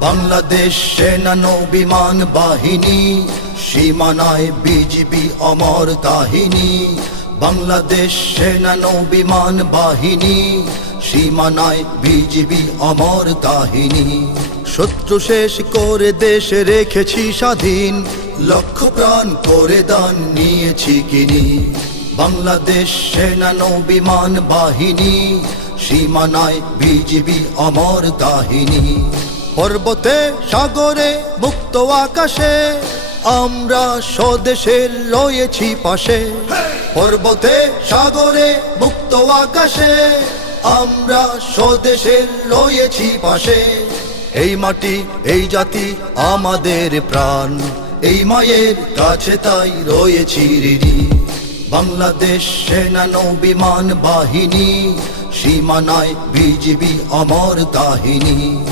বাংলাদেশ সেনা নৌ-বিমান বাহিনী, সীমানায় বিজিবি অমর কাহিনী। বাংলাদেশ সেনা নৌ-বিমান বাহিনী, সীমানায় বিজিবি অমর কাহিনী। শত্রু শেষ করে দেশ রেখেছি স্বাধীন, লক্ষ প্রাণ করে দান নিয়েছি কিনি। বাংলাদেশ সেনা নৌ-বিমান বাহিনী, সীমানায় বিজিবি অমর কাহিনী। পর্বতে সাগরে মুক্ত আকাশে আমরা স্বদেশের রয়েছি পাশে। পর্বতে সাগরে মুক্ত আকাশে আমরা স্বদেশের রয়েছি পাশে। এই মাটি এই জাতি আমাদের প্রাণ, এই মায়ের কাছে তাই রয়েছি ঋণী। বাংলাদেশ সেনা নৌ-বিমান বাহিনী, সীমানায় বিজিবি অমর কাহিনী।